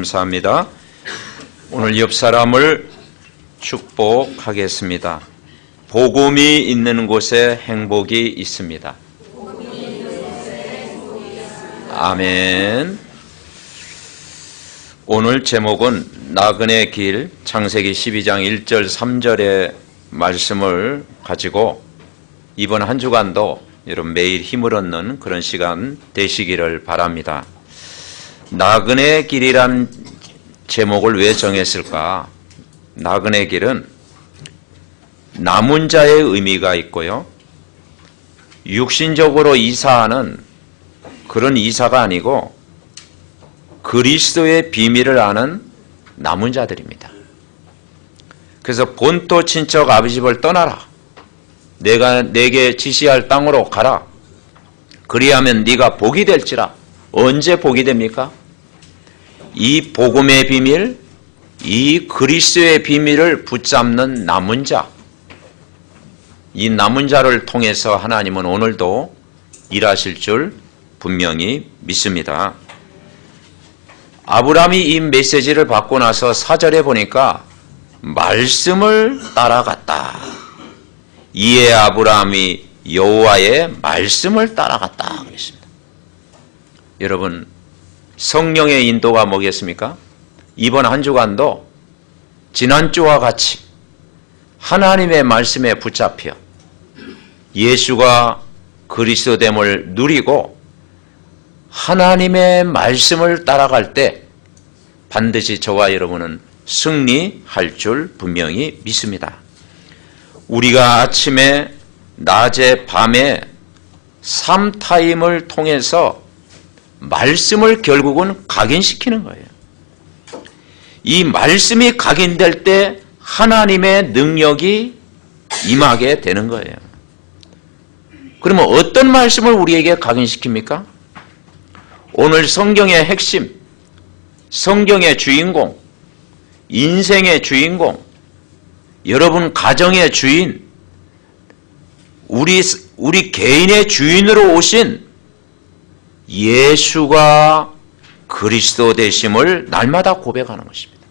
감사합니다. 오늘 옆 사람을 축복하겠습니다. 복음이 있는 곳에 행복이 있습니다. 아멘. 오늘 제목은 나그네 길, 창세기 12장 1절 3절의 말씀을 가지고 이번 한 주간도 여러분 매일 힘을 얻는 그런 시간 되시기를 바랍니다. 나그네 길이란 제목을 왜 정했을까? 나그네 길은 남은 자의 의미가 있고요, 육신적으로 이사하는 그런 이사가 아니고 그리스도의 비밀을 아는 남은 자들입니다. 그래서 본토 친척 아버지집을 떠나라, 내가 내게 지시할 땅으로 가라, 그리하면 네가 복이 될지라. 언제 복이 됩니까? 이 복음의 비밀, 이 그리스도의 비밀을 붙잡는 남은 자, 이 남은 자를 통해서 하나님은 오늘도 일하실 줄 분명히 믿습니다. 아브라함이 이 메시지를 받고 나서 4절에 보니까 말씀을 따라갔다. 이에 아브라함이 여호와의 말씀을 따라갔다 그랬습니다. 여러분, 성령의 인도가 뭐겠습니까? 이번 한 주간도 지난주와 같이 하나님의 말씀에 붙잡혀 예수가 그리스도됨을 누리고 하나님의 말씀을 따라갈 때 반드시 저와 여러분은 승리할 줄 분명히 믿습니다. 우리가 아침에, 낮에, 밤에 3타임을 통해서 말씀을 결국은 각인시키는 거예요. 이 말씀이 각인될 때 하나님의 능력이 임하게 되는 거예요. 그러면 어떤 말씀을 우리에게 각인시킵니까? 오늘 성경의 핵심, 성경의 주인공, 인생의 주인공, 여러분 가정의 주인, 우리 개인의 주인으로 오신 예수가 그리스도 되심을 날마다 고백하는 것입니다.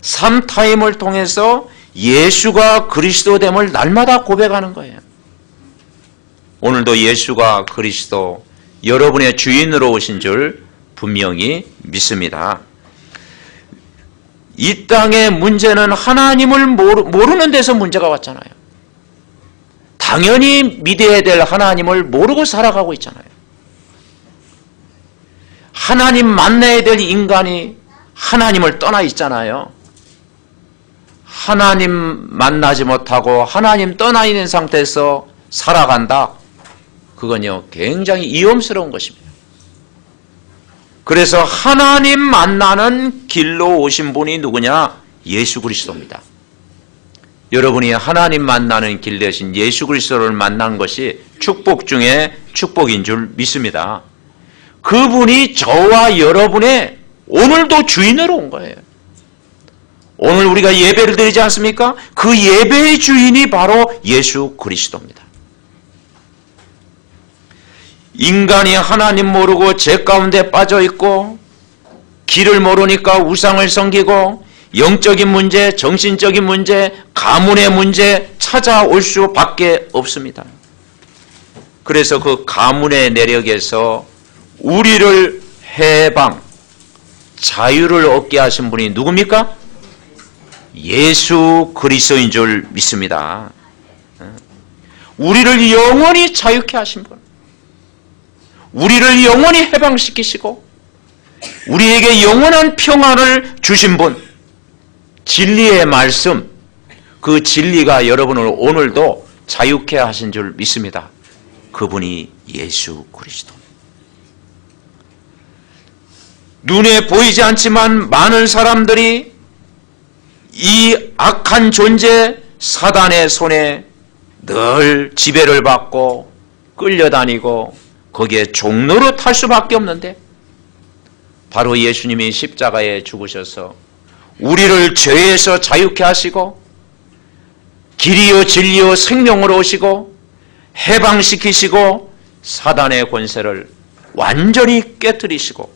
3타임을 통해서 예수가 그리스도 됨을 날마다 고백하는 거예요. 오늘도 예수가 그리스도, 여러분의 주인으로 오신 줄 분명히 믿습니다. 이 땅의 문제는 하나님을 모르는 데서 문제가 왔잖아요. 당연히 믿어야 될 하나님을 모르고 살아가고 있잖아요. 하나님 만나야 될 인간이 하나님을 떠나 있잖아요. 하나님 만나지 못하고 하나님 떠나 있는 상태에서 살아간다. 그건요, 굉장히 위험스러운 것입니다. 그래서 하나님 만나는 길로 오신 분이 누구냐? 예수 그리스도입니다. 여러분이 하나님 만나는 길 대신 예수 그리스도를 만난 것이 축복 중에 축복인 줄 믿습니다. 그분이 저와 여러분의 오늘도 주인으로 온 거예요. 오늘 우리가 예배를 드리지 않습니까? 그 예배의 주인이 바로 예수 그리스도입니다. 인간이 하나님 모르고 죄 가운데 빠져 있고 길을 모르니까 우상을 섬기고 영적인 문제, 정신적인 문제, 가문의 문제 찾아올 수밖에 없습니다. 그래서 그 가문의 내력에서 우리를 해방, 자유를 얻게 하신 분이 누굽니까? 예수 그리스도인 줄 믿습니다. 우리를 영원히 자유케 하신 분, 우리를 영원히 해방시키시고 우리에게 영원한 평안을 주신 분, 진리의 말씀, 그 진리가 여러분을 오늘도 자유케 하신 줄 믿습니다. 그분이 예수 그리스도. 눈에 보이지 않지만 많은 사람들이 이 악한 존재 사단의 손에 늘 지배를 받고 끌려다니고 거기에 종로로 탈 수밖에 없는데, 바로 예수님이 십자가에 죽으셔서 우리를 죄에서 자유케 하시고 길이요 진리요 생명으로 오시고 해방시키시고 사단의 권세를 완전히 깨뜨리시고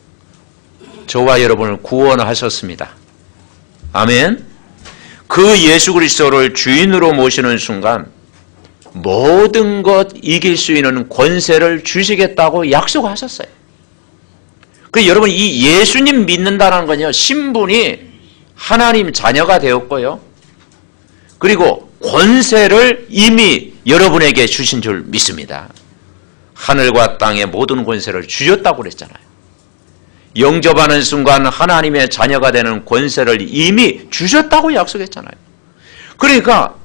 저와 여러분을 구원하셨습니다. 아멘. 그 예수 그리스도를 주인으로 모시는 순간 모든 것 이길 수 있는 권세를 주시겠다고 약속하셨어요. 그래서 여러분 이 예수님 믿는다는 건요, 신분이 하나님 자녀가 되었고요, 그리고 권세를 이미 여러분에게 주신 줄 믿습니다. 하늘과 땅의 모든 권세를 주셨다고 그랬잖아요. 영접하는 순간 하나님의 자녀가 되는 권세를 이미 주셨다고 약속했잖아요. 그러니까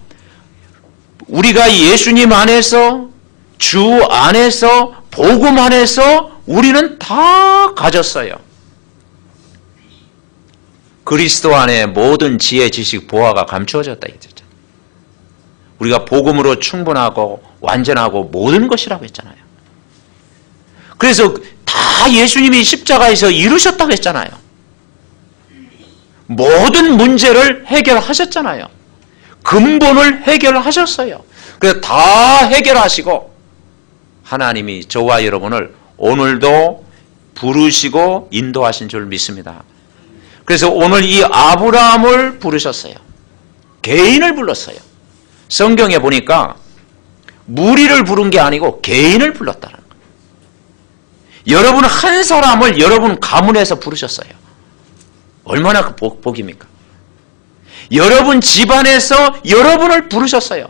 우리가 예수님 안에서, 주 안에서, 복음 안에서 우리는 다 가졌어요. 그리스도 안에 모든 지혜, 지식, 보화가 감추어졌다 했잖아요. 우리가 복음으로 충분하고 완전하고 모든 것이라고 했잖아요. 그래서 다 예수님이 십자가에서 이루셨다고 했잖아요. 모든 문제를 해결하셨잖아요. 근본을 해결하셨어요. 그래서 다 해결하시고 하나님이 저와 여러분을 오늘도 부르시고 인도하신 줄 믿습니다. 그래서 오늘 이 아브라함을 부르셨어요. 개인을 불렀어요. 성경에 보니까 무리를 부른 게 아니고 개인을 불렀다는 거예요. 여러분 한 사람을 여러분 가문에서 부르셨어요. 얼마나 복입니까? 여러분 집안에서 여러분을 부르셨어요.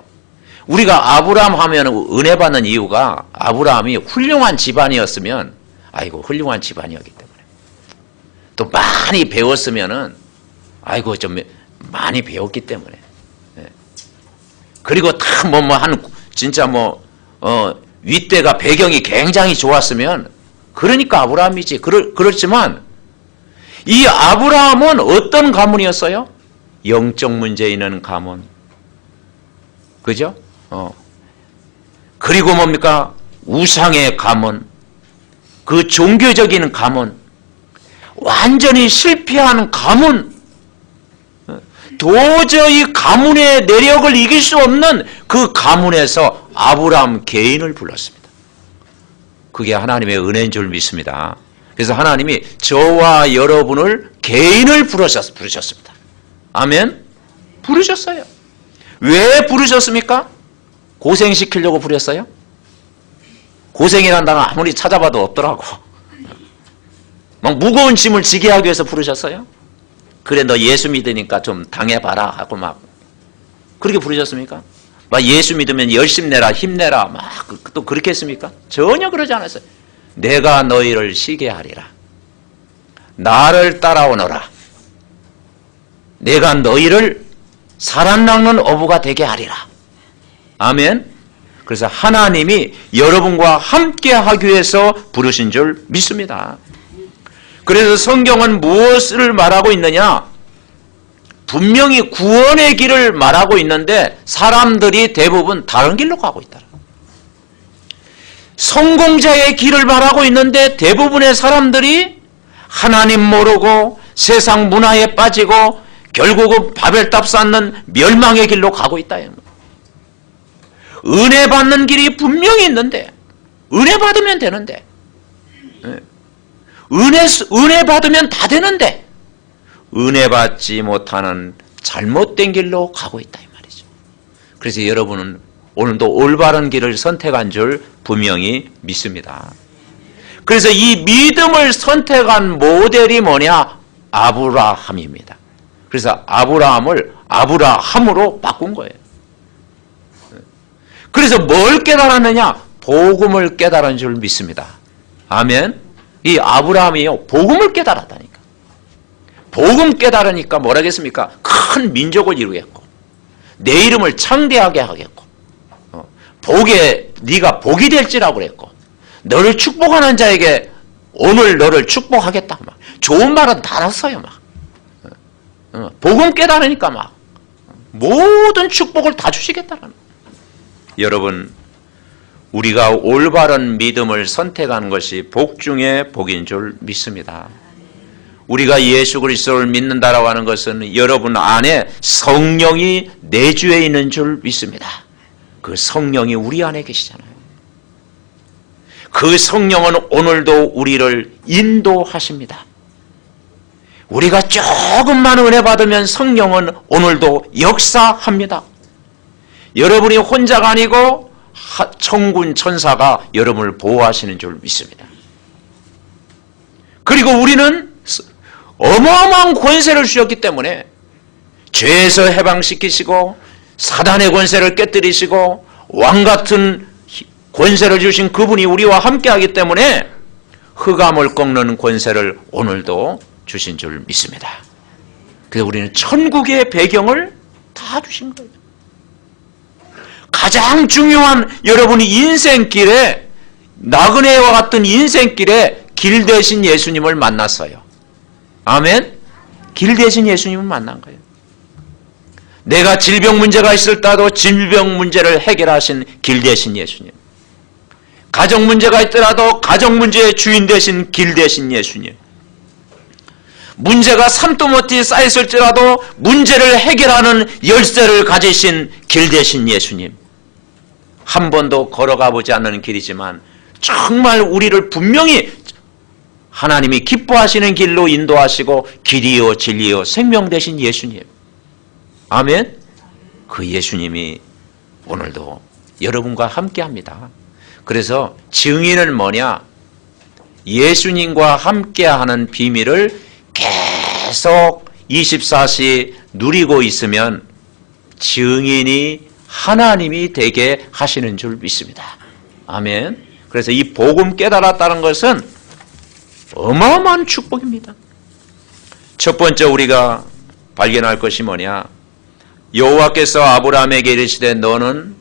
우리가 아브라함 하면 은혜 받는 이유가 아브라함이 훌륭한 집안이었으면, 아이고 훌륭한 집안이었기 때문에, 또 많이 배웠으면은 아이고 좀 많이 배웠기 때문에, 그리고 다 진짜 윗대가 배경이 굉장히 좋았으면 그러니까 아브라함이지. 그렇지만 이 아브라함은 어떤 가문이었어요? 영적 문제 있는 가문. 그죠? 그리고 뭡니까? 우상의 가문. 그 종교적인 가문. 완전히 실패한 가문. 도저히 가문의 내력을 이길 수 없는 그 가문에서 아브라함 개인을 불렀습니다. 그게 하나님의 은혜인 줄 믿습니다. 그래서 하나님이 저와 여러분을 개인을 부르셨습니다. 아멘? 부르셨어요. 왜 부르셨습니까? 고생시키려고 부르셨어요? 고생이란 단어 아무리 찾아봐도 없더라고. 막 무거운 짐을 지게 하기 위해서 부르셨어요? 그래 너 예수 믿으니까 좀 당해봐라 하고 막 그렇게 부르셨습니까? 막 예수 믿으면 열심 내라 힘내라 막 또 그렇게 했습니까? 전혀 그러지 않았어요. 내가 너희를 쉬게 하리라. 나를 따라오너라. 내가 너희를 살아남는 어부가 되게 하리라. 아멘. 그래서 하나님이 여러분과 함께 하기 위해서 부르신 줄 믿습니다. 그래서 성경은 무엇을 말하고 있느냐? 분명히 구원의 길을 말하고 있는데 사람들이 대부분 다른 길로 가고 있다. 성공자의 길을 말하고 있는데 대부분의 사람들이 하나님 모르고 세상 문화에 빠지고 결국은 바벨탑 쌓는 멸망의 길로 가고 있다. 은혜 받는 길이 분명히 있는데 은혜 받으면 되는데 은혜 받으면 다 되는데 은혜 받지 못하는 잘못된 길로 가고 있다 이 말이죠. 그래서 여러분은 오늘도 올바른 길을 선택한 줄 분명히 믿습니다. 그래서 이 믿음을 선택한 모델이 뭐냐? 아브라함입니다. 그래서 아브라함을 아브라함으로 바꾼 거예요. 그래서 뭘 깨달았느냐? 복음을 깨달은 줄 믿습니다. 아멘. 이 아브라함이요 복음을 깨달았다니까. 복음 깨달으니까 뭐라겠습니까? 큰 민족을 이루겠고 내 이름을 창대하게 하겠고 네가 복이 될지라고 그랬고 너를 축복하는 자에게 오늘 너를 축복하겠다. 막 좋은 말은 다 났어요. 막 복음 깨달으니까 막 모든 축복을 다 주시겠다는. 여러분 우리가 올바른 믿음을 선택하는 것이 복 중에 복인 줄 믿습니다. 우리가 예수 그리스도를 믿는다라고 하는 것은 여러분 안에 성령이 내주해 있는 줄 믿습니다. 그 성령이 우리 안에 계시잖아요. 그 성령은 오늘도 우리를 인도하십니다. 우리가 조금만 은혜 받으면 성령은 오늘도 역사합니다. 여러분이 혼자가 아니고 천군 천사가 여러분을 보호하시는 줄 믿습니다. 그리고 우리는 어마어마한 권세를 주셨기 때문에 죄에서 해방시키시고 사단의 권세를 깨뜨리시고 왕같은 권세를 주신 그분이 우리와 함께하기 때문에 흑암을 꺾는 권세를 오늘도 주신 줄 믿습니다. 그래서 우리는 천국의 배경을 다 주신 거예요. 가장 중요한 여러분이 인생길에 나그네와 같은 인생길에 길 대신 예수님을 만났어요. 아멘? 길 대신 예수님을 만난 거예요. 내가 질병 문제가 있을 때도 질병 문제를 해결하신 길 대신 예수님. 가정 문제가 있더라도 가정 문제의 주인 되신 길 대신 예수님. 문제가 삼도 못이 쌓였을지라도 문제를 해결하는 열쇠를 가지신 길 대신 예수님. 한 번도 걸어가 보지 않는 길이지만 정말 우리를 분명히 하나님이 기뻐하시는 길로 인도하시고 길이요 진리요 생명 되신 예수님. 아멘. 그 예수님이 오늘도 여러분과 함께합니다. 그래서 증인은 뭐냐? 예수님과 함께하는 비밀을 계속 24시 누리고 있으면 증인이 하나님이 되게 하시는 줄 믿습니다. 아멘. 그래서 이 복음 깨달았다는 것은 어마어마한 축복입니다. 첫 번째 우리가 발견할 것이 뭐냐? 여호와께서 아브라함에게 이르시되 너는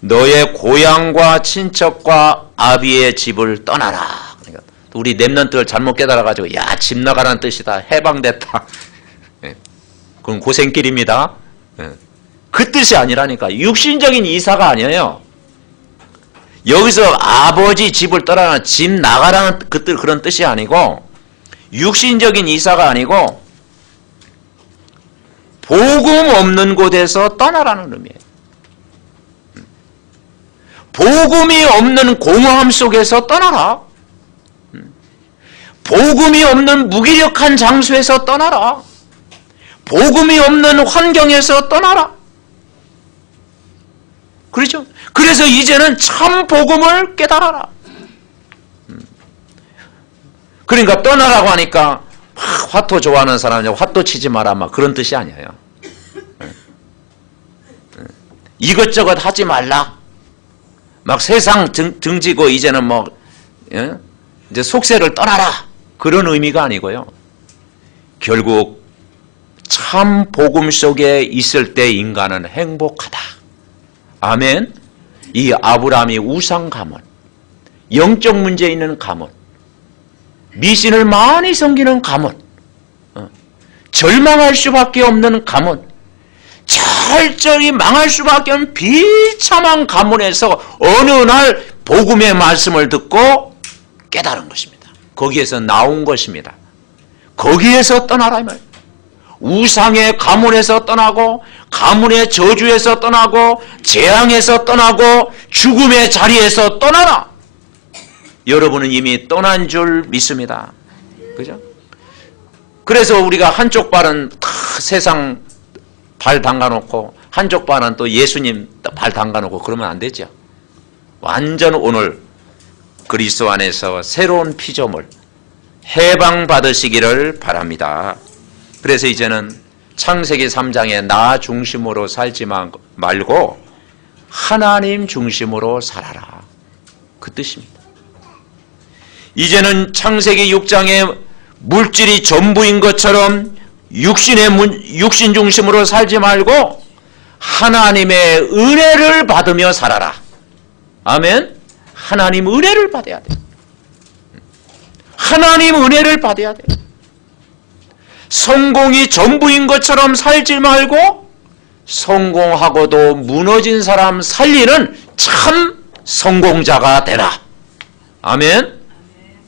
너의 고향과 친척과 아비의 집을 떠나라. 그러니까 우리 렘넌트를 잘못 깨달아가지고 야, 집 나가라는 뜻이다. 해방됐다. 그건 고생길입니다. 그 뜻이 아니라니까. 육신적인 이사가 아니에요. 여기서 아버지 집을 떠나라, 집 나가라는 그런 뜻이 아니고 육신적인 이사가 아니고 복음 없는 곳에서 떠나라는 의미예요. 복음이 없는 공허함 속에서 떠나라. 복음이 없는 무기력한 장소에서 떠나라. 복음이 없는 환경에서 떠나라. 그렇죠? 그래서 이제는 참 복음을 깨달아라. 그러니까 떠나라고 하니까 화토 좋아하는 사람이 화토 치지 마라 막 그런 뜻이 아니에요. 이것저것 하지 말라. 막 세상 등지고 이제는 뭐 이제 속세를 떠나라. 그런 의미가 아니고요. 결국 참 복음 속에 있을 때 인간은 행복하다. 아멘. 이 아브라함이 우상 가문, 영적 문제 있는 가문, 미신을 많이 섬기는 가문, 절망할 수밖에 없는 가문, 철저히 망할 수밖에 없는 비참한 가문에서 어느 날 복음의 말씀을 듣고 깨달은 것입니다. 거기에서 나온 것입니다. 거기에서 떠나라 이 말이에요. 우상의 가문에서 떠나고 가문의 저주에서 떠나고 재앙에서 떠나고 죽음의 자리에서 떠나라. 여러분은 이미 떠난 줄 믿습니다. 그죠? 그래서 우리가 한쪽 발은 다 세상 발 담가놓고 한쪽 발은 또 예수님 발 담가놓고 그러면 안 되죠. 완전 오늘 그리스도 안에서 새로운 피조물 해방받으시기를 바랍니다. 그래서 이제는 창세기 3장에 나 중심으로 살지 말고 하나님 중심으로 살아라. 그 뜻입니다. 이제는 창세기 6장에 물질이 전부인 것처럼 육신 중심으로 살지 말고 하나님의 은혜를 받으며 살아라. 아멘. 하나님 은혜를 받아야 돼. 하나님 은혜를 받아야 돼. 성공이 전부인 것처럼 살지 말고 성공하고도 무너진 사람 살리는 참 성공자가 되라. 아멘.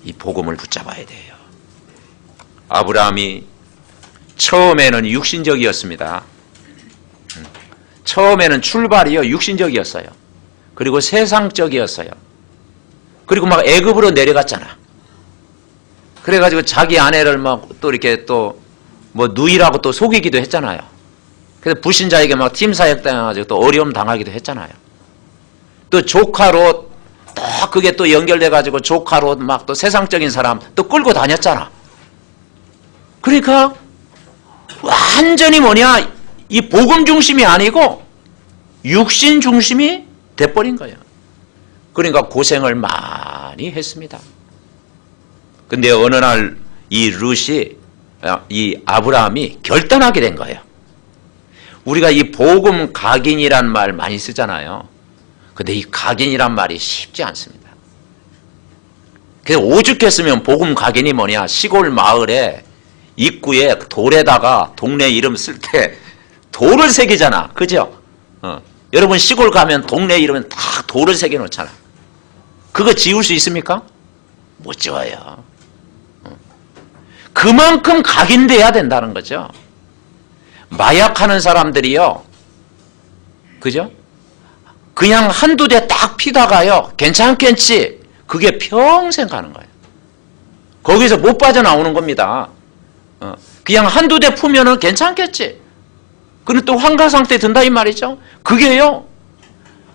이 복음을 붙잡아야 돼요. 아브라함이 처음에는 육신적이었습니다. 처음에는 출발이요 육신적이었어요. 그리고 세상적이었어요. 그리고 막 애굽으로 내려갔잖아. 그래가지고 자기 아내를 막 또 이렇게 또 뭐 누이라고 또 속이기도 했잖아요. 그래서 불신자에게 막 팀사역 당해가지고 또 어려움 당하기도 했잖아요. 또 조카로 또 그게 또 연결돼가지고 조카로 막 또 세상적인 사람 또 끌고 다녔잖아. 그러니까 완전히 뭐냐, 이 복음 중심이 아니고 육신 중심이 돼버린 거예요. 그러니까 고생을 많이 했습니다. 근데 어느 날 이 룻이, 이 아브라함이 결단하게 된 거예요. 우리가 이 복음 각인이란 말 많이 쓰잖아요. 근데 이 각인이란 말이 쉽지 않습니다. 그래서 오죽했으면 복음 각인이 뭐냐, 시골 마을에 입구에 돌에다가 동네 이름 쓸 때 돌을 새기잖아. 그죠? 여러분 시골 가면 동네 이름은 다 돌을 새겨 놓잖아. 그거 지울 수 있습니까? 못 지워요. 그만큼 각인돼야 된다는 거죠. 마약하는 사람들이요, 그죠? 그냥 한두 대 딱 피다가요, 괜찮겠지, 그게 평생 가는 거예요. 거기서 못 빠져나오는 겁니다. 그냥 한두 대 푸면은 괜찮겠지. 그럼 또 환각 상태에 든다 이 말이죠. 그게요,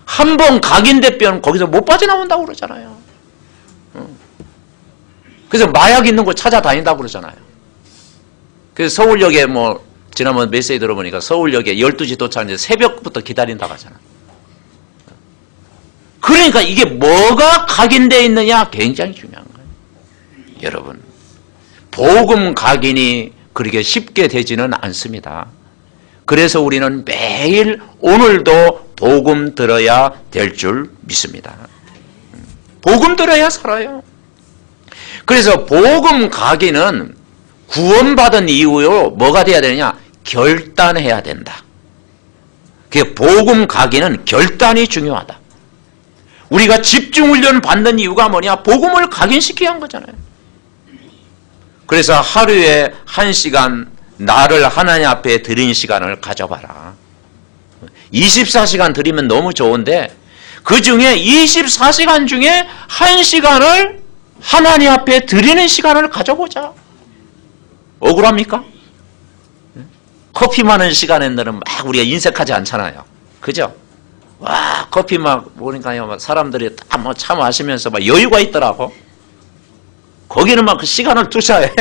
한 번 각인되면 거기서 못 빠져나온다고 그러잖아요. 그래서 마약 있는 거 찾아다닌다고 그러잖아요. 그래서 서울역에 뭐 지난번 메시지 들어보니까 서울역에 12시 도착했는데 새벽부터 기다린다고 하잖아. 그러니까 이게 뭐가 각인되어 있느냐 굉장히 중요한 거예요. 여러분, 복음 각인이 그렇게 쉽게 되지는 않습니다. 그래서 우리는 매일 오늘도 복음 들어야 될 줄 믿습니다. 복음 들어야 살아요. 그래서 복음 각인은 구원받은 이후로 뭐가 돼야 되느냐? 결단해야 된다. 그 복음 각인은 결단이 중요하다. 우리가 집중훈련 받는 이유가 뭐냐? 복음을 각인시키기 위한 거잖아요. 그래서 하루에 1시간 나를 하나님 앞에 드린 시간을 가져봐라. 24시간 드리면 너무 좋은데 그 중에 24시간 중에 1시간을 하나님 앞에 드리는 시간을 가져보자. 억울합니까? 커피 마는 시간에는 막 우리가 인색하지 않잖아요. 그죠? 와, 커피 막 보니까요, 사람들이 다 뭐 차 마시면서 막 여유가 있더라고. 거기는 막 그 시간을 투자해.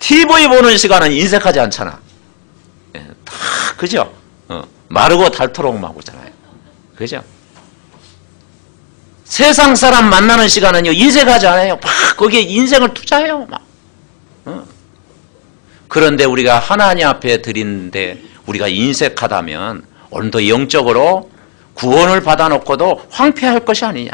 TV 보는 시간은 인색하지 않잖아. 다, 그죠? 마르고 닳도록 막 오잖아요. 그죠? 세상 사람 만나는 시간은요, 인색하지 않아요. 막 거기에 인생을 투자해요. 막. 그런데 우리가 하나님 앞에 드리는데 우리가 인색하다면 오늘도 영적으로 구원을 받아놓고도 황폐할 것이 아니냐.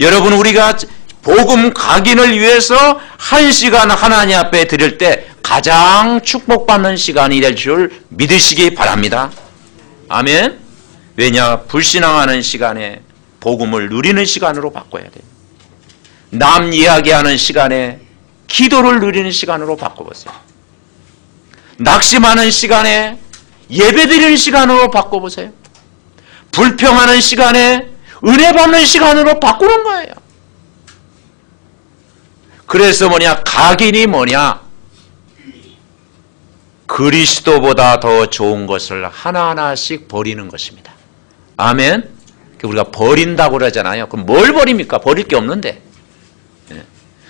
여러분, 우리가 복음 각인을 위해서 1시간 하나님 앞에 드릴 때 가장 축복받는 시간이 될 줄 믿으시기 바랍니다. 아멘. 왜냐? 불신앙하는 시간에 복음을 누리는 시간으로 바꿔야 돼요. 남 이야기하는 시간에 기도를 누리는 시간으로 바꿔보세요. 낙심하는 시간에 예배드리는 시간으로 바꿔보세요. 불평하는 시간에 은혜 받는 시간으로 바꾸는 거예요. 그래서 뭐냐? 각인이 뭐냐? 그리스도보다 더 좋은 것을 하나하나씩 버리는 것입니다. 아멘. 우리가 버린다고 그러잖아요. 그럼 뭘 버립니까? 버릴 게 없는데.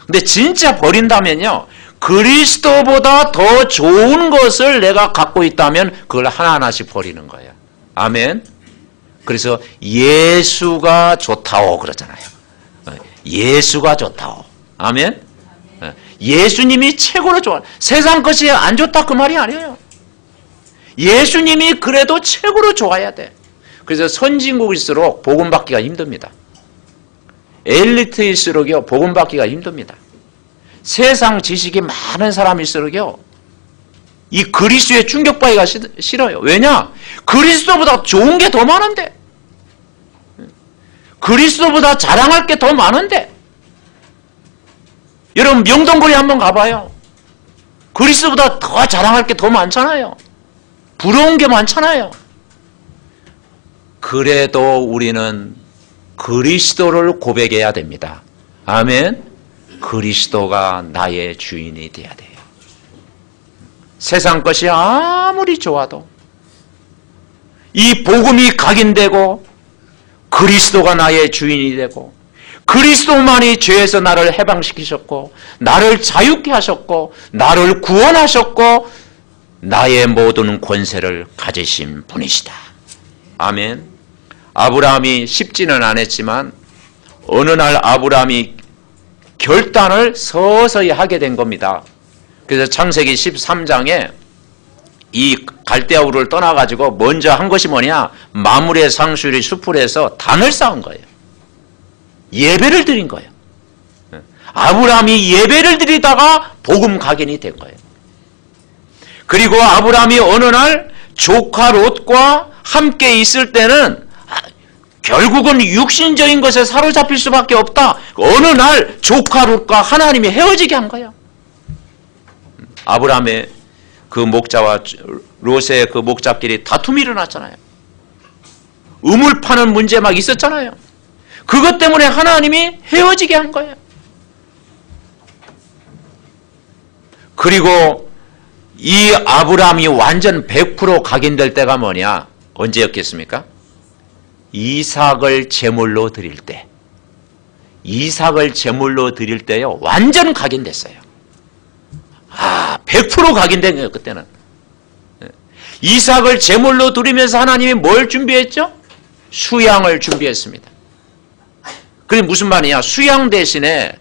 근데 진짜 버린다면요, 그리스도보다 더 좋은 것을 내가 갖고 있다면 그걸 하나하나씩 버리는 거예요. 아멘. 그래서 예수가 좋다오 그러잖아요. 예수가 좋다오. 아멘. 예수님이 최고로 좋아. 세상 것이 안 좋다 그 말이 아니에요. 예수님이 그래도 최고로 좋아야 돼. 그래서 선진국일수록 복음 받기가 힘듭니다. 엘리트일수록요, 복음 받기가 힘듭니다. 세상 지식이 많은 사람일수록요, 이 그리스도에 충격받기가 싫어요. 왜냐? 그리스도보다 좋은 게 더 많은데, 그리스도보다 자랑할 게 더 많은데. 여러분, 명동거리 한번 가봐요. 그리스도보다 더 자랑할 게 더 많잖아요. 부러운 게 많잖아요. 그래도 우리는 그리스도를 고백해야 됩니다. 아멘. 그리스도가 나의 주인이 되어야 돼요. 세상 것이 아무리 좋아도 이 복음이 각인되고 그리스도가 나의 주인이 되고 그리스도만이 죄에서 나를 해방시키셨고 나를 자유케 하셨고 나를 구원하셨고 나의 모든 권세를 가지신 분이시다. 아멘. 아브라함이 쉽지는 않았지만 어느 날 아브라함이 결단을 서서히 하게 된 겁니다. 그래서 창세기 13장에 이 갈대아 우르를 떠나가지고 먼저 한 것이 뭐냐? 마므레 상수리 숲을 해서 단을 쌓은 거예요. 예배를 드린 거예요. 아브라함이 예배를 드리다가 복음 각인이 된 거예요. 그리고 아브라함이 어느 날 조카 롯과 함께 있을 때는 결국은 육신적인 것에 사로잡힐 수밖에 없다. 어느 날 조카 롯과 하나님이 헤어지게 한 거예요. 아브라함의 그 목자와 롯의 그 목자끼리 다툼이 일어났잖아요. 우물 파는 문제 막 있었잖아요. 그것 때문에 하나님이 헤어지게 한 거예요. 그리고 이 아브라함이 완전 100% 각인될 때가 뭐냐? 언제였겠습니까? 이삭을 제물로 드릴 때. 이삭을 제물로 드릴 때요. 완전 각인됐어요. 100% 각인된 거예요, 그때는. 이삭을 제물로 드리면서 하나님이 뭘 준비했죠? 수양을 준비했습니다. 그게 무슨 말이냐? 수양 대신에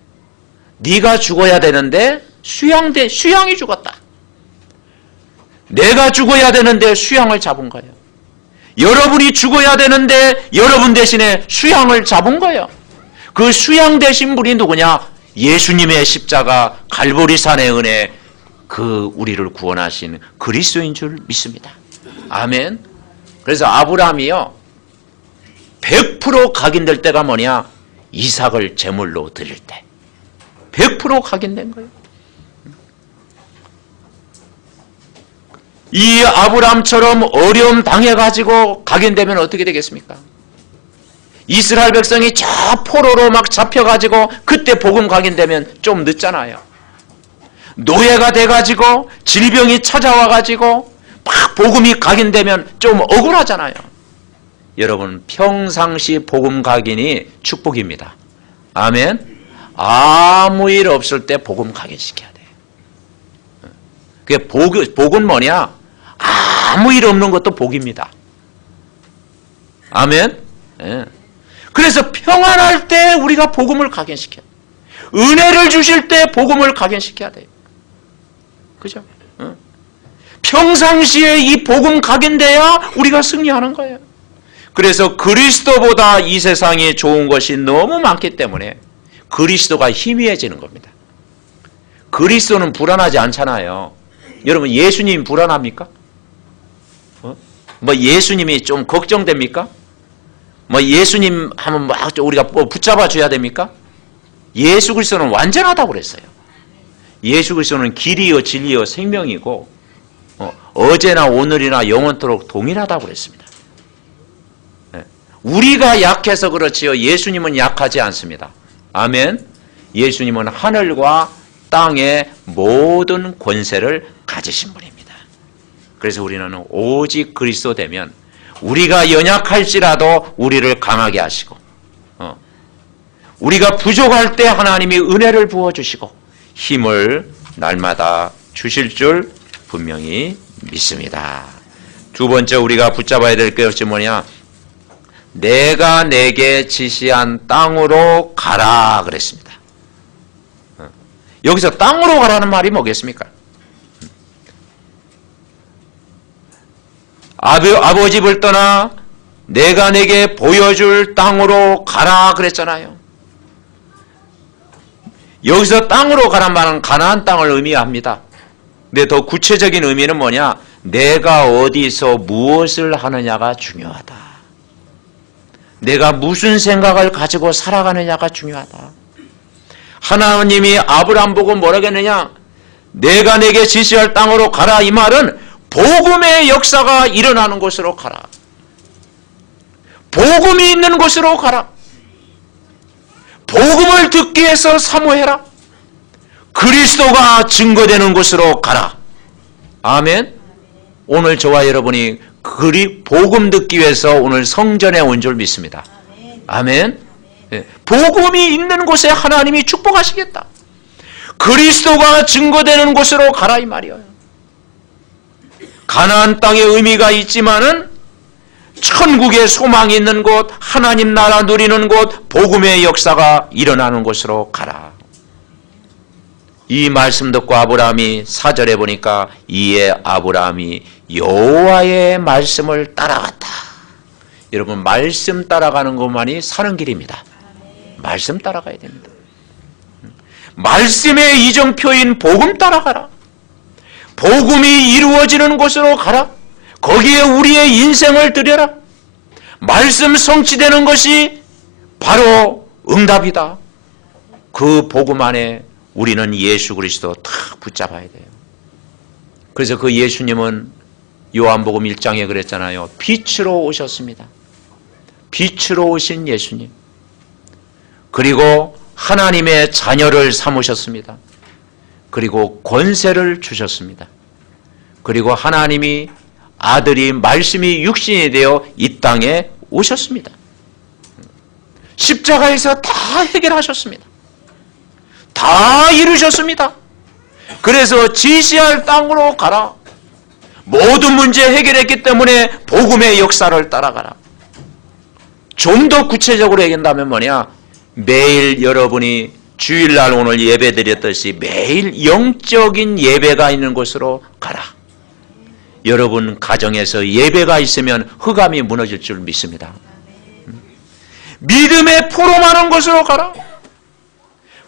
네가 죽어야 되는데 수양이 죽었다. 내가 죽어야 되는데 수양을 잡은 거예요. 여러분이 죽어야 되는데 여러분 대신에 수양을 잡은 거예요. 그 수양 되신 분이 누구냐? 예수님의 십자가 갈보리산의 은혜, 그 우리를 구원하신 그리스도인 줄 믿습니다. 아멘. 그래서 아브라함이요 100% 각인될 때가 뭐냐? 이삭을 제물로 드릴 때 100% 각인된 거예요. 이 아브라함처럼 어려움 당해가지고 각인되면 어떻게 되겠습니까? 이스라엘 백성이 저 포로로 막 잡혀가지고 그때 복음 각인되면 좀 늦잖아요. 노예가 돼가지고 질병이 찾아와가지고 막 복음이 각인되면 좀 억울하잖아요. 여러분 평상시 복음 각인이 축복입니다. 아멘. 아무 일 없을 때 복음 각인시켜야 돼요. 그게 복은 뭐냐? 아무 일 없는 것도 복입니다. 아멘. 예. 그래서 평안할 때 우리가 복음을 각인시켜야 돼요. 은혜를 주실 때 복음을 각인시켜야 돼요. 그죠? 평상시에 이 복음 각인돼야 우리가 승리하는 거예요. 그래서 그리스도보다 이 세상에 좋은 것이 너무 많기 때문에 그리스도가 희미해지는 겁니다. 그리스도는 불안하지 않잖아요. 여러분 예수님 불안합니까? 뭐 예수님이 좀 걱정됩니까? 뭐 예수님 하면 막 우리가 붙잡아 줘야 됩니까? 예수 그리스도는 완전하다고 그랬어요. 예수 그리스도는 길이요 진리요 생명이고 어제나 오늘이나 영원토록 동일하다고 그랬습니다. 우리가 약해서 그렇지요. 예수님은 약하지 않습니다. 아멘. 예수님은 하늘과 땅의 모든 권세를 가지신 분입니다. 그래서 우리는 오직 그리스도 되면 우리가 연약할지라도 우리를 강하게 하시고 우리가 부족할 때 하나님이 은혜를 부어주시고 힘을 날마다 주실 줄 분명히 믿습니다. 두 번째 우리가 붙잡아야 될 것이 뭐냐? 내가 내게 지시한 땅으로 가라 그랬습니다. 여기서 땅으로 가라는 말이 뭐겠습니까? 아버지 집을 떠나 내가 내게 보여줄 땅으로 가라 그랬잖아요. 여기서 땅으로 가란 말은 가나안 땅을 의미합니다. 근데 더 구체적인 의미는 뭐냐? 내가 어디서 무엇을 하느냐가 중요하다. 내가 무슨 생각을 가지고 살아가느냐가 중요하다. 하나님이 아브라함 보고 뭐라고 했느냐? 내가 내게 지시할 땅으로 가라. 이 말은 복음의 역사가 일어나는 곳으로 가라. 복음이 있는 곳으로 가라. 복음을 듣기 위해서 사모해라. 그리스도가 증거되는 곳으로 가라. 아멘. 오늘 저와 여러분이 복음 듣기 위해서 오늘 성전에 온 줄 믿습니다. 아멘. 복음이 있는 곳에 하나님이 축복하시겠다. 그리스도가 증거되는 곳으로 가라 이 말이에요. 가나안 땅의 의미가 있지만은 천국의 소망이 있는 곳, 하나님 나라 누리는 곳, 복음의 역사가 일어나는 곳으로 가라. 이 말씀 듣고 아브라함이 4절에 보니까 이에 아브라함이 여호와의 말씀을 따라갔다. 여러분, 말씀 따라가는 것만이 사는 길입니다. 말씀 따라가야 됩니다. 말씀의 이정표인 복음 따라가라. 복음이 이루어지는 곳으로 가라. 거기에 우리의 인생을 들여라. 말씀 성취되는 것이 바로 응답이다. 그 복음 안에 우리는 예수 그리스도 탁 붙잡아야 돼요. 그래서 그 예수님은 요한복음 1장에 그랬잖아요. 빛으로 오셨습니다. 빛으로 오신 예수님. 그리고 하나님의 자녀를 삼으셨습니다. 그리고 권세를 주셨습니다. 그리고 하나님이 아들이 말씀이 육신이 되어 이 땅에 오셨습니다. 십자가에서 다 해결하셨습니다. 다 이루셨습니다. 그래서 지시할 땅으로 가라. 모든 문제 해결했기 때문에 복음의 역사를 따라가라. 좀 더 구체적으로 얘기한다면 뭐냐? 매일 여러분이 주일날 오늘 예배 드렸듯이 매일 영적인 예배가 있는 곳으로 가라. 여러분 가정에서 예배가 있으면 흑암이 무너질 줄 믿습니다. 믿음의 포럼하는 곳으로 가라.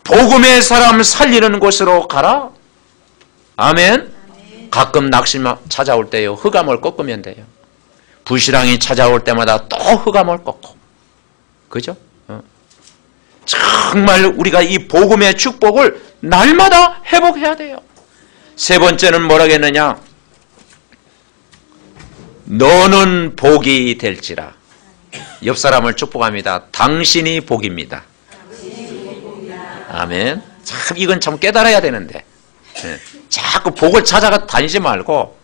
복음의 사람 살리는 곳으로 가라. 아멘. 가끔 낙심 찾아올 때요, 흑암을 꺾으면 돼요. 불신앙이 찾아올 때마다 또 흑암을 꺾고. 그죠? 정말 우리가 이 복음의 축복을 날마다 회복해야 돼요. 세 번째는 뭐라고 했느냐? 너는 복이 될지라. 옆 사람을 축복합니다. 당신이 복입니다. 아멘. 참 이건 참 깨달아야 되는데 자꾸 복을 찾아가 다니지 말고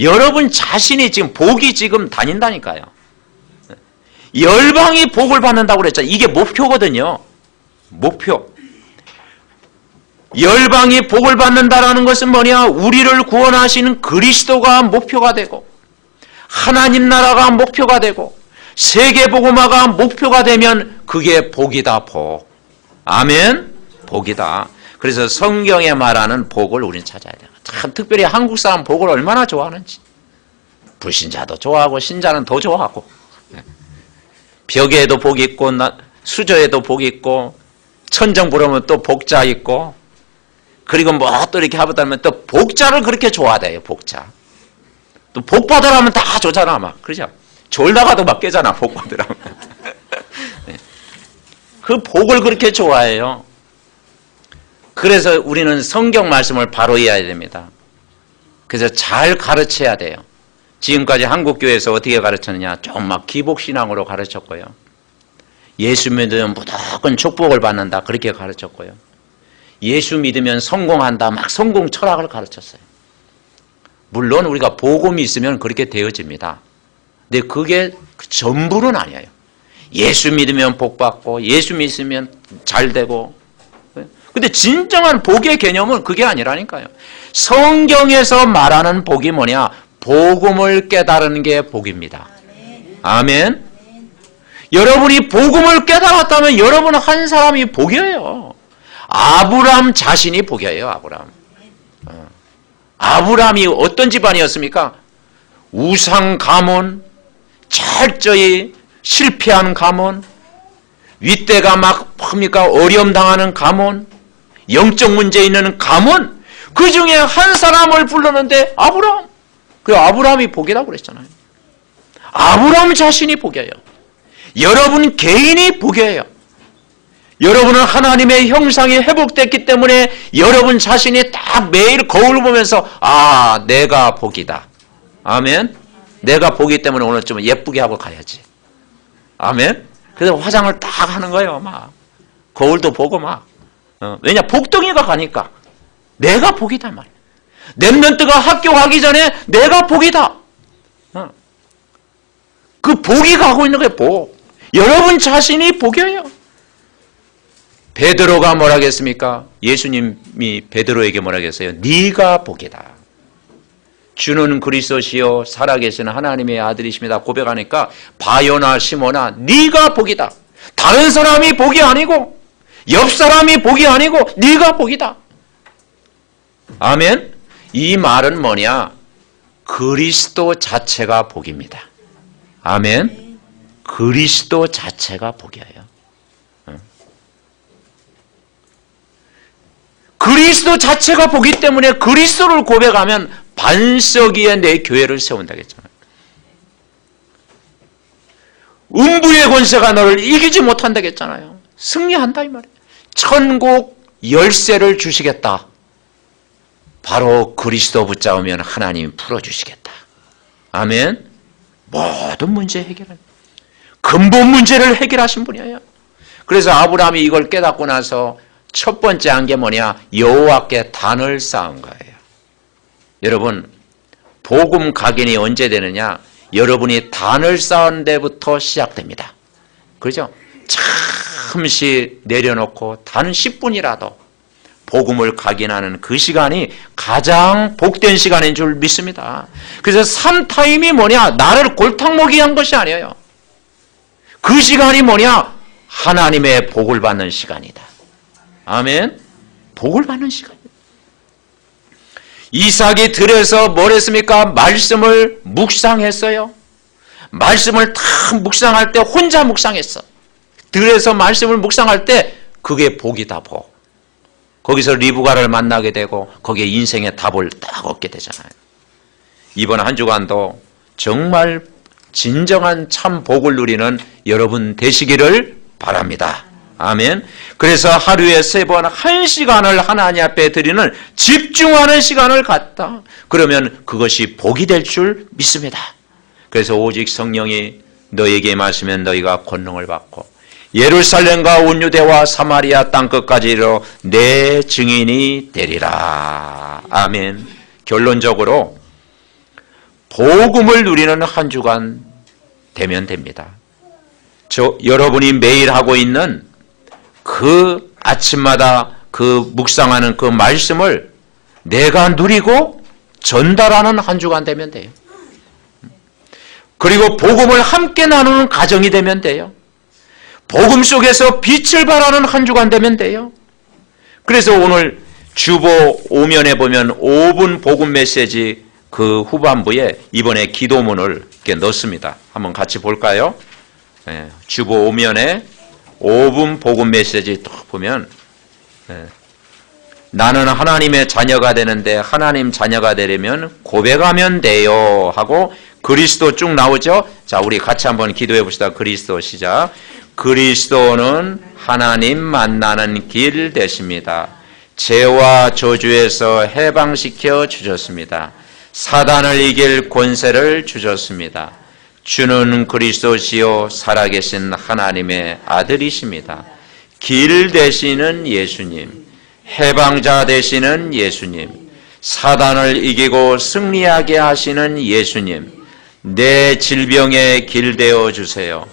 여러분 자신이 지금 복이 지금 다닌다니까요. 열방이 복을 받는다고 그랬잖아요. 이게 목표거든요. 목표. 열방이 복을 받는다라는 것은 뭐냐? 우리를 구원하시는 그리스도가 목표가 되고 하나님 나라가 목표가 되고 세계 복음화가 목표가 되면 그게 복이다. 복. 아멘. 복이다. 그래서 성경에 말하는 복을 우리는 찾아야 돼요. 참 특별히 한국 사람 복을 얼마나 좋아하는지. 불신자도 좋아하고 신자는 더 좋아하고. 벽에도 복이 있고 수저에도 복이 있고 천정 부르면 또 복자 있고 그리고 뭐 또 이렇게 하다면 또 복자를 그렇게 좋아해요. 복자. 또 복 받으라면 다 좋잖아 막. 그렇죠? 졸다가도 막 깨잖아. 복 받으라면. 그 복을 그렇게 좋아해요. 그래서 우리는 성경 말씀을 바로 이해해야 됩니다. 그래서 잘 가르쳐야 돼요. 지금까지 한국교회에서 어떻게 가르쳤느냐? 좀 막 기복신앙으로 가르쳤고요. 예수 믿으면 무조건 축복을 받는다. 그렇게 가르쳤고요. 예수 믿으면 성공한다. 막 성공 철학을 가르쳤어요. 물론 우리가 복음이 있으면 그렇게 되어집니다. 근데 그게 전부는 아니에요. 예수 믿으면 복 받고 예수 믿으면 잘 되고. 근데 진정한 복의 개념은 그게 아니라니까요. 성경에서 말하는 복이 뭐냐? 복음을 깨달은 게 복입니다. 아멘. 여러분이 복음을 깨달았다면 여러분 한 사람이 복이에요. 아브라함 자신이 복이에요. 아브라함. 아브라함이 어떤 집안이었습니까? 우상 가문, 철저히 실패한 가문, 윗대가 막 뭡니까 어려움 당하는 가문, 영적 문제 있는 가문, 그 중에 한 사람을 불렀는데 아브라함. 그 아브라함이 복이라고 그랬잖아요. 아브라함 자신이 복이에요. 여러분 개인이 복이에요. 여러분은 하나님의 형상이 회복됐기 때문에 여러분 자신이 딱 매일 거울 보면서 아 내가 복이다. 아멘. 내가 복이기 때문에 오늘 좀 예쁘게 하고 가야지. 아멘. 그래서 화장을 딱 하는 거예요. 막 거울도 보고 막. 왜냐 복덩이가 가니까. 내가 복이다 말이야. 렘넌트가 학교 가기 전에 내가 복이다. 그 복이 가고 있는 거예요. 복. 여러분 자신이 복이에요. 베드로가 뭐라 하겠습니까? 예수님이 베드로에게 뭐라 하겠어요? 네가 복이다. 주는 그리스도시요 살아계신 하나님의 아들이십니다. 고백하니까 바요나 시몬아 네가 복이다. 다른 사람이 복이 아니고 옆 사람이 복이 아니고 네가 복이다. 아멘. 이 말은 뭐냐? 그리스도 자체가 복입니다. 아멘. 그리스도 자체가 복이에요. 그리스도 자체가 복이 때문에 그리스도를 고백하면 반석 위에 내 교회를 세운다겠잖아요. 음부의 권세가 너를 이기지 못한다겠잖아요. 승리한다 이 말이에요. 천국 열쇠를 주시겠다. 바로 그리스도 붙잡으면 하나님이 풀어주시겠다. 아멘. 모든 문제 해결합니다. 근본 문제를 해결하신 분이에요. 그래서 아브라함이 이걸 깨닫고 나서 첫 번째 한 게 뭐냐? 여호와께 단을 쌓은 거예요. 여러분, 복음 각인이 언제 되느냐? 여러분이 단을 쌓은 데부터 시작됩니다. 그렇죠? 잠시 내려놓고 단 10분이라도 복음을 각인하는 그 시간이 가장 복된 시간인 줄 믿습니다. 그래서 3타임이 뭐냐? 나를 골탕 먹이게 한 것이 아니에요. 그 시간이 뭐냐? 하나님의 복을 받는 시간이다. 아멘. 복을 받는 시간이다. 이삭이 들에서 뭘 했습니까? 말씀을 묵상했어요. 말씀을 다 묵상할 때 혼자 묵상했어. 들에서 말씀을 묵상할 때 그게 복이다, 복. 거기서 리브가를 만나게 되고 거기에 인생의 답을 딱 얻게 되잖아요. 이번 한 주간도 정말 진정한 참 복을 누리는 여러분 되시기를 바랍니다. 아멘. 그래서 하루에 3번 1시간을 하나님 앞에 드리는 집중하는 시간을 갖다. 그러면 그것이 복이 될 줄 믿습니다. 그래서 오직 성령이 너에게 임하시면 너희가 권능을 받고 예루살렘과 온 유대와 사마리아 땅끝까지 이르러 내 증인이 되리라. 아멘. 결론적으로 복음을 누리는 한 주간 되면 됩니다. 여러분이 매일 하고 있는 그 아침마다 그 묵상하는 그 말씀을 내가 누리고 전달하는 한 주간 되면 돼요. 그리고 복음을 함께 나누는 가정이 되면 돼요. 복음 속에서 빛을 발하는 한 주간 되면 돼요. 그래서 오늘 주보 오면에 보면 5분 복음 메시지 그 후반부에 이번에 기도문을 이렇게 넣습니다. 한번 같이 볼까요? 네, 주보 오면에 5분 복음 메시지 딱 보면 나는 하나님의 자녀가 되는데 하나님 자녀가 되려면 고백하면 돼요 하고 그리스도 쭉 나오죠. 자, 우리 같이 한번 기도해 봅시다. 그리스도 시작. 그리스도는 하나님 만나는 길 되십니다. 죄와 저주에서 해방시켜 주셨습니다. 사단을 이길 권세를 주셨습니다. 주는 그리스도시요 살아계신 하나님의 아들이십니다. 길 되시는 예수님, 해방자 되시는 예수님, 사단을 이기고 승리하게 하시는 예수님, 내 질병에 길 되어 주세요.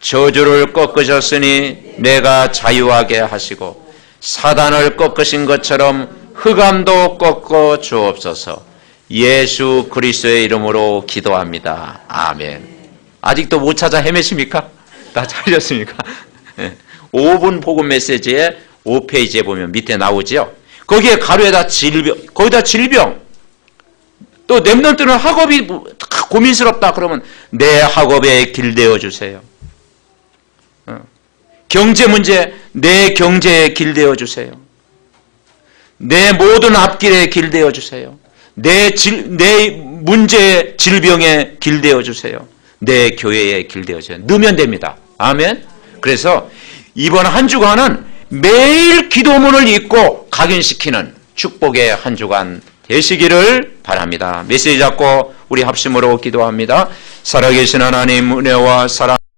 저주를 꺾으셨으니 내가 자유하게 하시고 사단을 꺾으신 것처럼 흑암도 꺾어 주옵소서. 예수 그리스도의 이름으로 기도합니다. 아멘. 아직도 못 찾아 헤매십니까? 다 잘렸습니까? 5분 복음 메시지에 5페이지에 보면 밑에 나오죠. 거기에 가로에다 질병, 거기다 질병. 또 렘넌트는 학업이 고민스럽다 그러면 내 학업에 길 되어 주세요. 경제 문제, 내 경제에 길 되어 주세요. 내 모든 앞길에 길 되어 주세요. 내 문제의 질병에 길 되어 주세요. 내 교회에 길 되어 주세요. 넣으면 됩니다. 아멘. 그래서 이번 한 주간은 매일 기도문을 읽고 각인시키는 축복의 한 주간 되시기를 바랍니다. 메시지 잡고 우리 합심으로 기도합니다. 살아계신 하나님 은혜와 사랑